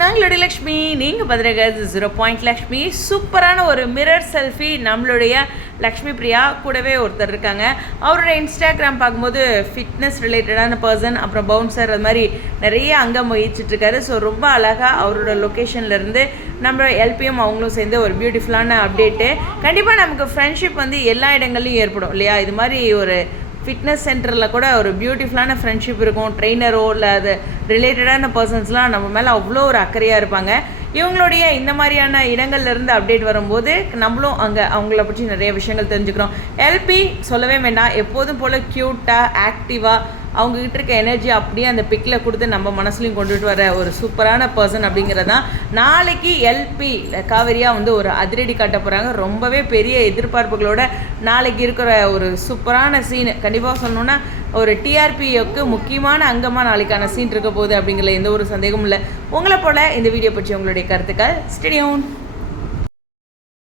நாங்களுடைய லக்ஷ்மி, நீங்கள் பதிரகிறது 0 பாயிண்ட் லக்ஷ்மி. சூப்பரான ஒரு மிரர் செல்ஃபி நம்மளுடைய லக்ஷ்மி பிரியா கூடவே ஒருத்தர் இருக்காங்க. அவரோட இன்ஸ்டாகிராம் பார்க்கும்போது ஃபிட்னஸ் ரிலேட்டடான பர்சன், அப்புறம் பவுன்சர், அது மாதிரி நிறைய அங்கம் வகிச்சிட்ருக்காரு. ஸோ ரொம்ப அழகாக அவரோட லொக்கேஷன்லேருந்து நம்ம எல்பிஎம் அவங்களும் சேர்ந்து ஒரு பியூட்டிஃபுல்லான அப்டேட்டு. கண்டிப்பாக நமக்கு ஃப்ரெண்ட்ஷிப் வந்து எல்லா இடங்கள்லையும் ஏற்படும் இல்லையா? இது மாதிரி ஒரு ஃபிட்னஸ் சென்டரில் கூட ஒரு பியூட்டிஃபுல்லான ஃப்ரெண்ட்ஷிப் இருக்கும். ட்ரெயினரோ இல்லை அது ரிலேட்டடான பர்சன்ஸ்லாம் நம்ம மேலே அவ்வளோ ஒரு அக்கறையாக இருப்பாங்க. இவங்களுடைய இந்த மாதிரியான இடங்கள்லேருந்து அப்டேட் வரும்போது நம்மளும் அங்கே அவங்கள பற்றி நிறைய விஷயங்கள் தெரிஞ்சுக்கிறோம். எல்பி சொல்லவே வேண்டாம், எப்போதும் போல் க்யூட்டாக ஆக்டிவாக அவங்ககிட்ட இருக்க எனர்ஜி அப்படியே அந்த பிக்கில் கொடுத்து நம்ம மனசுலையும் கொண்டுட்டு வர ஒரு சூப்பரான பர்சன் அப்படிங்கிறது தான். நாளைக்கு எல்பி காவேரியா வந்து ஒரு அதிரடி காட்ட போகிறாங்க. ரொம்பவே பெரிய எதிர்பார்ப்புகளோட நாளைக்கு இருக்கிற ஒரு சூப்பரான சீன். கண்டிப்பாக சொல்லணுன்னா ஒரு டிஆர்பிக்கு முக்கியமான அங்கமாக நாளைக்கான சீன் இருக்க போகுது அப்படிங்கிற எந்த ஒரு சந்தேகமும் இல்லை. உங்களை போல் இந்த வீடியோ பற்றி உங்களுடைய கருத்துக்கள். Stay tune.